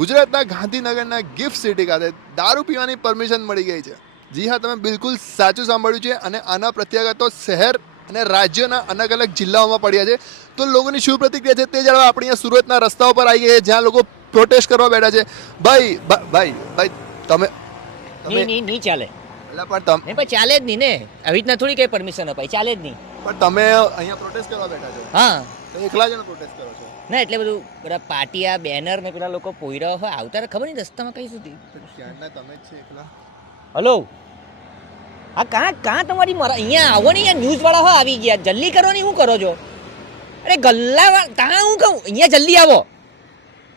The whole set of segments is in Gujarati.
ગુજરાતના ગાંધીનગરના ગિફ્ટ સિટી ખાતે દારૂ પીવાની પરમિશન મળી ગઈ છે. જી હા, તમે બિલકુલ સાચું સાંભળ્યું છે. અને આના પ્રત્યાઘાતો શહેર અને રાજ્યના અલગ અલગ જિલ્લાઓમાં પડ્યા છે. તો લોકોની શું પ્રતિક્રિયા છે તે જાણવા આપણે અહીંયા સુરતના રસ્તાઓ પર આવી ગયા છે, જ્યાં લોકો પ્રોટેસ્ટ કરવા બેઠા છે. ભાઈ ભાઈ ભાઈ તમે નહીં ચાલે. એટલે પણ નહીં પણ ચાલે જ નહીં ને, આવી રીતના થોડી કઈ પરમિશન અપાય, ચાલે જ નહીં. તમે અહીંયા પ્રોટેસ્ટ કરવા બેઠા છો, હા તો એકલા જ પ્રોટેસ્ટ કરો છો? ના એટલે બધું બધા પાટિયા બેનર ને પેલા લોકો પોયરા હોય આવતા ખબર નહીં રસ્તામાં કઈ સુધી. ક્યારના તમે જ છે એકલા? હલો, હા કાં તમારી અહીંયા આવો ને, અહીંયા ન્યૂઝ વાળા હોય આવી ગયા, જલ્દી કરો ને, શું કરો છો? અરે ગલ્લા કાં હું કહું, અહીંયા જલ્દી આવો.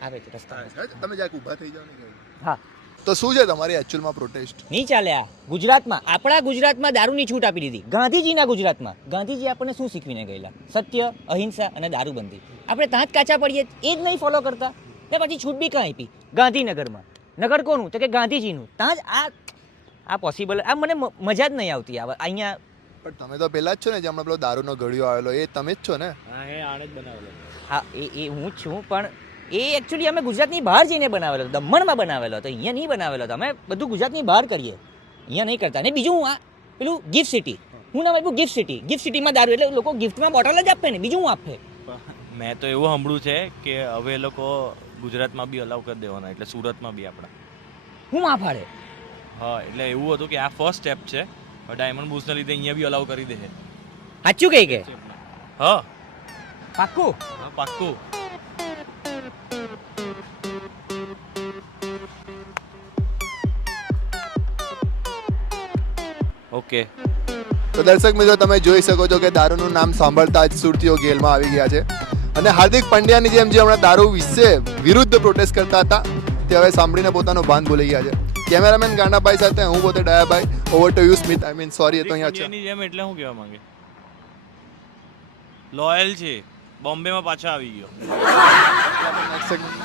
આવે છે રસ્તા. તમે જ્યાં ઊભા થઈ જાઓ ને. હા તો શું છે તમારી એકચ્યુઅલમાં પ્રોટેસ્ટ? નહીં ચાલે. આ ગુજરાતમાં, આપણા ગુજરાતમાં દારૂની છૂટ આપી દીધી. ગાંધીજીના ગુજરાતમાં ગાંધીજી આપણને શું શીખવીને ગયેલા? સત્ય, અહિંસા અને દારૂબંધી. આપણે ત્યાં જ કાચા પડીએ, એ જ નહીં ફોલો કરતા. ને પછી છૂટ બી ક્યાં આપી? ગાંધીનગરમાં. નગર કોનું? તો કે ગાંધીજીનું. ત્યાં જ આ પોસિબલ. આ મને મજા જ નહીં આવતી અહીંયા. પણ તમે તો પેલા જ છો ને, જે હમણાં પેલો દારૂનો ગળ્યો આવેલો, એ તમે જ છો ને? હા, એ આણે જ બનાવેલો. હા, એ હું જ છું, પણ એ એકચ્યુઅલી અમે ગુજરાતની બહાર જઈને બનાવેલો, દમણમાં બનાવેલો હતો, અહીંયા નહીં બનાવેલો હતો. અમે બધું ગુજરાતની બહાર કરીએ, અહીંયા નહીં કરતા. ને બીજું હું પેલું ગિફ્ટ સિટી, હું નામ આપ્યું ગિફ્ટ સિટી. ગિફ્ટ સિટીમાં દારૂ એટલે લોકો ગિફ્ટમાં બોટલ જ આપે ને, બીજું હું આપે. મેં તો એવું સાંભળ્યું છે કે હવે એ લોકો ગુજરાતમાં બી અલાઉ કરી દેવાના, એટલે સુરતમાં બી આપણા. હું આ ફાડે? હા, એટલે એવું હતું કે આ ફર્સ્ટ સ્ટેપ છે, ડાયમંડ બુશના લીધે અહીંયા બી અલાઉ કરી દે છે. સાચું કઈ કે? હા પાક્કું? હા, પાક્કું. ઓકે, તો દર્શક મિત્રો, તમે જોઈ શકો છો કે દારૂનું નામ સાંભળતા જ સુરતીઓ ગેલમાં આવી ગયા છે. અને હાર્દિક પંડ્યાની જેમ જે હમણાં દારૂ વિશે વિરુદ્ધ પ્રોટેસ્ટ કરતા હતા, તે હવે સાંભળીને પોતાનું ભાન ભૂલી ગયા છે. કેમેરામેન ગાંડાભાઈ સાથે હું પોતે Dayabhai. Over to you Smith. I mean sorry, એ તો અહીંયા છે. જેમ એટલે હું કહેવા માંગે, લોયલ છે, બોમ્બેમાં પાછા આવી ગયો. Next segment